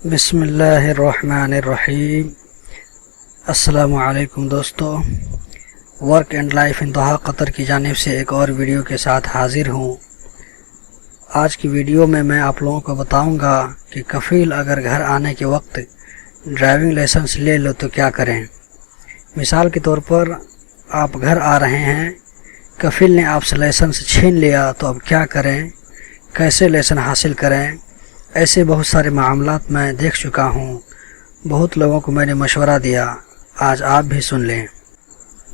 बिस्मिल्लाहिर्रहमानिर्रहीम। अस्सलामुअलैकुम दोस्तों, work and life in Doha Qatar की जानिब से एक और वीडियो के साथ हाज़िर हूँ। आज की वीडियो में मैं आप लोगों को बताऊंगा कि कफ़ील अगर घर आने के वक्त ड्राइविंग लाइसेंस ले लो तो क्या करें। मिसाल के तौर पर आप घर आ रहे हैं, कफ़ील ने आपसे लाइसेंस छीन लिया तो अब क्या करें, कैसे लाइसेंस हासिल करें। ऐसे बहुत सारे मामलात मैं देख चुका हूँ, बहुत लोगों को मैंने मशवरा दिया, आज आप भी सुन लें।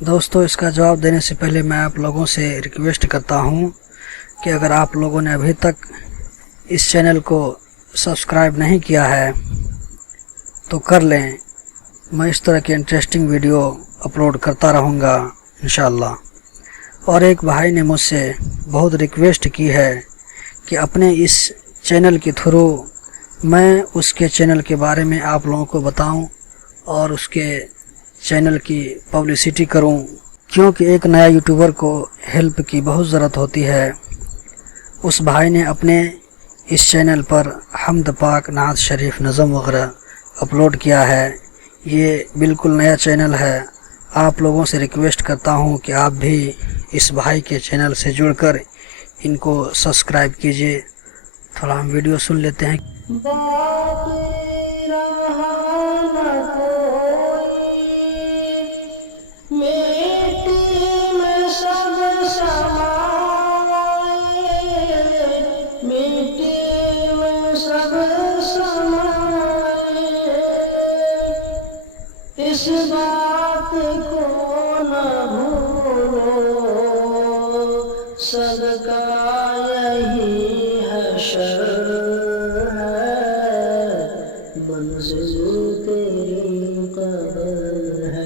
दोस्तों, इसका जवाब देने से पहले मैं आप लोगों से रिक्वेस्ट करता हूँ कि अगर आप लोगों ने अभी तक इस चैनल को सब्सक्राइब नहीं किया है तो कर लें। मैं इस तरह की इंटरेस्टिंग वीडियो अपलोड करता रहूँगा इंशाअल्लाह। और एक भाई ने मुझसे बहुत रिक्वेस्ट की है कि अपने इस चैनल के थ्रू मैं उसके चैनल के बारे में आप लोगों को बताऊं और उसके चैनल की पब्लिसिटी करूं, क्योंकि एक नया यूट्यूबर को हेल्प की बहुत ज़रूरत होती है। उस भाई ने अपने इस चैनल पर हम्द पाक, नात शरीफ, नज़म वगैरह अपलोड किया है। ये बिल्कुल नया चैनल है। आप लोगों से रिक्वेस्ट करता हूं कि आप भी इस भाई के चैनल से जुड़कर इनको सब्सक्राइब कीजिए। थोड़ा हम वीडियो सुन लेते हैं। इस बात को न भूलो, सदका यही हशर है, मंज़िल तेरी कब्र है।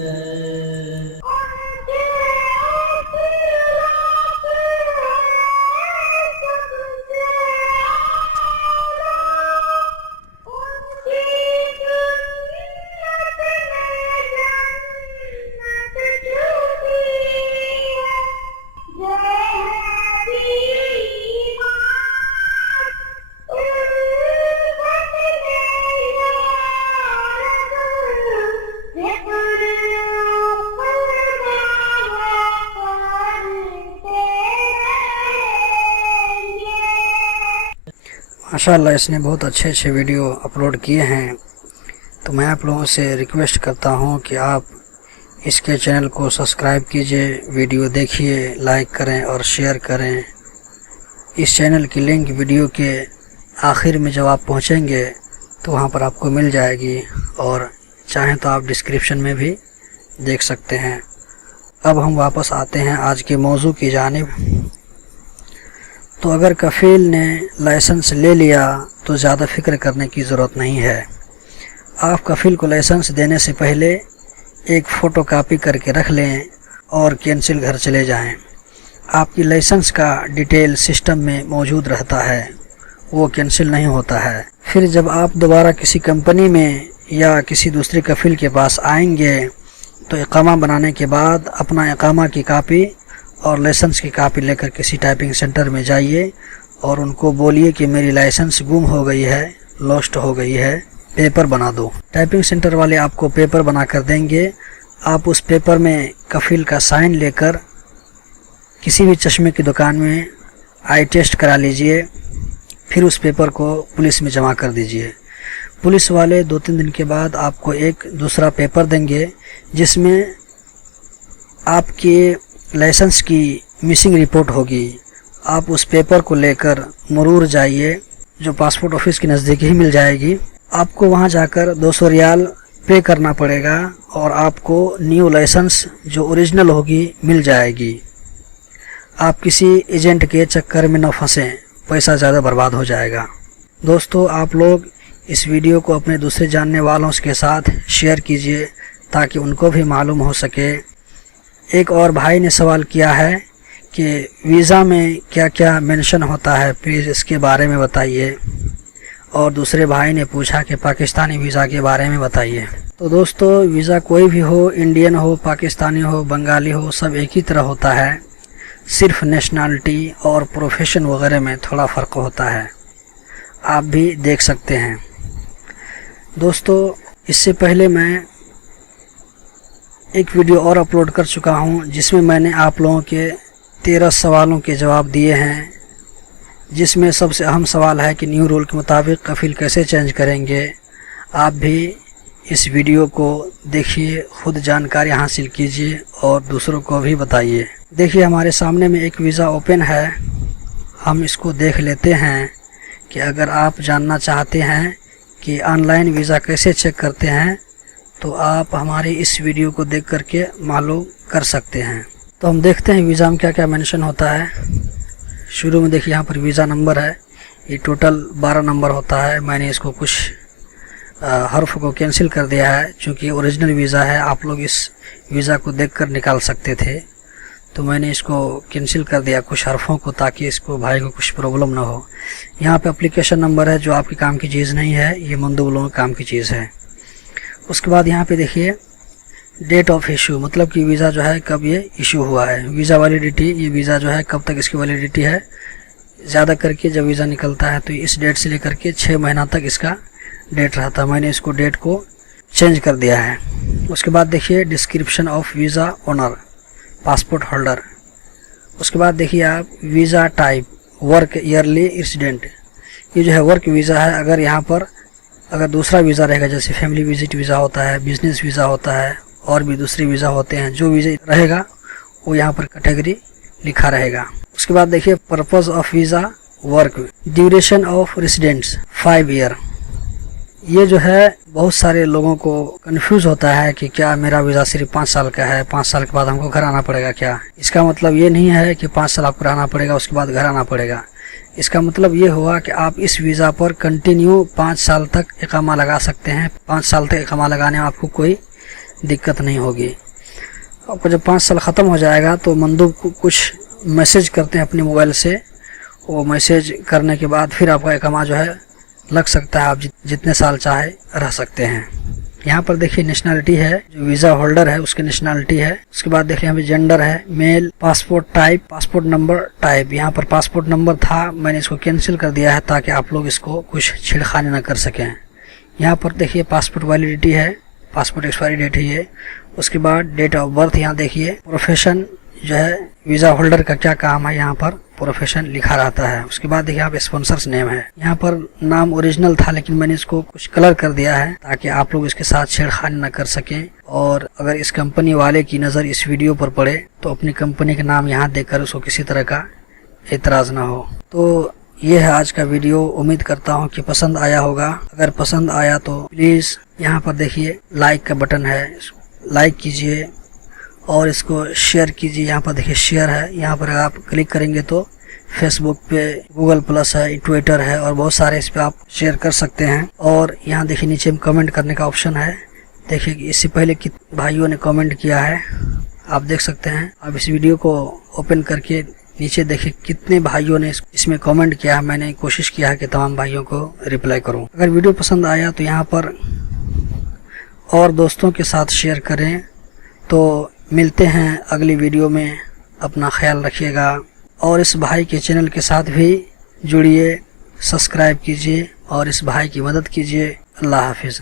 माशाअल्लाह, इसने बहुत अच्छे वीडियो अपलोड किए हैं। तो मैं आप लोगों से रिक्वेस्ट करता हूं कि आप इसके चैनल को सब्सक्राइब कीजिए, वीडियो देखिए, लाइक करें और शेयर करें। इस चैनल की लिंक वीडियो के आखिर में जब आप पहुंचेंगे तो वहां पर आपको मिल जाएगी, और चाहें तो आप डिस्क्रिप्शन में भी देख सकते हैं। अब हम वापस आते हैं आज के मौजू की जानिब। तो अगर कफ़ील ने लाइसेंस ले लिया तो ज़्यादा फ़िक्र करने की ज़रूरत नहीं है। आप कफ़ील को लाइसेंस देने से पहले एक फ़ोटो कापी करके रख लें और कैंसिल घर चले जाएं। आपकी लाइसेंस का डिटेल सिस्टम में मौजूद रहता है, वो कैंसिल नहीं होता है। फिर जब आप दोबारा किसी कंपनी में या किसी दूसरे कफ़ील के पास आएंगे तो इकामा बनाने के बाद अपना इकामा की कापी और लाइसेंस की कापी लेकर किसी टाइपिंग सेंटर में जाइए और उनको बोलिए कि मेरी लाइसेंस गुम हो गई है, लॉस्ट हो गई है, पेपर बना दो। टाइपिंग सेंटर वाले आपको पेपर बना कर देंगे। आप उस पेपर में कफ़ील का साइन लेकर किसी भी चश्मे की दुकान में आई टेस्ट करा लीजिए। फिर उस पेपर को पुलिस में जमा कर दीजिए। पुलिस वाले 2-3 दिन के बाद आपको एक दूसरा पेपर देंगे जिसमें आपके लाइसेंस की मिसिंग रिपोर्ट होगी। आप उस पेपर को लेकर मुरूर जाइए, जो पासपोर्ट ऑफिस के नज़दीक ही मिल जाएगी। आपको वहां जाकर 200 रियाल पे करना पड़ेगा और आपको न्यू लाइसेंस जो ओरिजिनल होगी मिल जाएगी। आप किसी एजेंट के चक्कर में न फंसें, पैसा ज़्यादा बर्बाद हो जाएगा। दोस्तों, आप लोग इस वीडियो को अपने दूसरे जानने वालों के साथ शेयर कीजिए ताकि उनको भी मालूम हो सके। एक और भाई ने सवाल किया है कि वीज़ा में क्या क्या मेंशन होता है, प्लीज़ इसके बारे में बताइए। और दूसरे भाई ने पूछा कि पाकिस्तानी वीज़ा के बारे में बताइए। तो दोस्तों, वीज़ा कोई भी हो, इंडियन हो, पाकिस्तानी हो, बंगाली हो, सब एक ही तरह होता है। सिर्फ नेशनलिटी और प्रोफेशन वगैरह में थोड़ा फ़र्क होता है, आप भी देख सकते हैं। दोस्तों, इससे पहले मैं एक वीडियो और अपलोड कर चुका हूं जिसमें मैंने आप लोगों के 13 सवालों के जवाब दिए हैं, जिसमें सबसे अहम सवाल है कि न्यू रूल के मुताबिक कफ़ील कैसे चेंज करेंगे। आप भी इस वीडियो को देखिए, खुद जानकारी हासिल कीजिए और दूसरों को भी बताइए। देखिए, हमारे सामने में एक वीज़ा ओपन है, हम इसको देख लेते हैं कि अगर आप जानना चाहते हैं कि ऑनलाइन वीज़ा कैसे चेक करते हैं तो आप हमारी इस वीडियो को देख करके मालूम कर सकते हैं। तो हम देखते हैं वीज़ा में क्या क्या मेंशन होता है। शुरू में देखिए यहाँ पर वीज़ा नंबर है, ये टोटल 12 नंबर होता है। मैंने इसको कुछ हर्फ को कैंसिल कर दिया है, चूँकि ओरिजिनल वीज़ा है, आप लोग इस वीज़ा को देखकर निकाल सकते थे, तो मैंने इसको कैंसिल कर दिया कुछ हर्फों को, ताकि इसको भाई को कुछ प्रॉब्लम ना हो। यहाँ पे एप्लीकेशन नंबर है, जो आपके काम की चीज़ नहीं है, ये मंदूब लोगों के काम की चीज़ है। उसके बाद यहाँ पे देखिए डेट ऑफ इशू, मतलब कि वीज़ा जो है कब ये इशू हुआ है। वीज़ा वैलिडिटी, ये वीज़ा जो है कब तक इसकी वैलिडिटी है। ज़्यादा करके जब वीज़ा निकलता है तो इस डेट से लेकर के 6 महीना तक इसका डेट रहता है। मैंने इसको डेट को चेंज कर दिया है। उसके बाद देखिए description of visa owner, passport holder. उसके बाद देखिए आप visa type, work yearly resident, ये जो है वर्क वीज़ा है। अगर यहाँ पर अगर दूसरा वीज़ा रहेगा, जैसे फैमिली विजिट वीज़ा होता है, बिजनेस वीज़ा होता है और भी दूसरे वीज़ा होते हैं, जो वीज़ा रहेगा वो यहाँ पर कैटेगरी लिखा रहेगा। उसके बाद देखिए purpose of visa work, duration of residence 5 year. ये जो है बहुत सारे लोगों को कंफ्यूज होता है कि क्या मेरा वीज़ा सिर्फ 5 साल का है, 5 साल के बाद हमको घर आना पड़ेगा क्या। इसका मतलब ये नहीं है कि 5 साल आपको रहना पड़ेगा उसके बाद घर आना पड़ेगा। इसका मतलब ये हुआ कि आप इस वीज़ा पर कंटिन्यू 5 साल तक इकामा लगा सकते हैं। 5 साल तक इकामा लगाने में आपको कोई दिक्कत नहीं होगी। आपको जब 5 साल ख़त्म हो जाएगा तो मंदूब को कुछ मैसेज करते हैं अपने मोबाइल से, वो मैसेज करने के बाद फिर आपका इकामा जो है लग सकता है, आप जितने साल चाहे रह सकते हैं। यहाँ पर देखिए नेशनलिटी है, जो वीज़ा होल्डर है उसकी नेशनलिटी है। उसके बाद देखिए यहाँ पे जेंडर है, male, passport type, passport number type. यहाँ पर पासपोर्ट नंबर था, मैंने इसको कैंसिल कर दिया है ताकि आप लोग इसको कुछ छेड़खानी न कर सकें। यहाँ पर देखिए पासपोर्ट वैलिडिटी है, पासपोर्ट एक्सपायरी डेट है ये। उसके बाद डेट ऑफ बर्थ, यहाँ देखिए प्रोफेशन जो है वीज़ा होल्डर का क्या काम है, यहाँ पर प्रोफेशन लिखा रहता है। उसके बाद देखिए यहाँ पे स्पॉन्सर्स नेम है। यहाँ पर नाम ओरिजिनल था लेकिन मैंने इसको कुछ कलर कर दिया है ताकि आप लोग इसके साथ छेड़खानी न कर सकें, और अगर इस कंपनी वाले की नज़र इस वीडियो पर पड़े तो अपनी कंपनी का नाम यहाँ देखकर उसको किसी तरह का एतराज़ ना हो। तो ये है आज का वीडियो, उम्मीद करता हूँ कि पसंद आया होगा। अगर पसंद आया तो प्लीज़ यहाँ पर देखिए लाइक का बटन है, लाइक कीजिए और इसको शेयर कीजिए। यहाँ पर देखिए शेयर है, यहाँ पर आप क्लिक करेंगे तो फेसबुक पे, गूगल प्लस है, ट्विटर है और बहुत सारे इस पे आप शेयर कर सकते हैं। और यहाँ देखिए नीचे में कमेंट करने का ऑप्शन है। देखिए इससे पहले कि भाइयों ने कमेंट किया है, आप देख सकते हैं। आप इस वीडियो को ओपन करके नीचे देखिए कितने भाइयों ने इसमें कमेंट किया है। मैंने कोशिश किया है कि तमाम भाइयों को रिप्लाई करूँ। अगर वीडियो पसंद आया तो यहाँ पर और दोस्तों के साथ शेयर करें। तो मिलते हैं अगली वीडियो में, अपना ख्याल रखिएगा और इस भाई के चैनल के साथ भी जुड़िए, सब्सक्राइब कीजिए और इस भाई की मदद कीजिए। अल्लाह हाफिज़।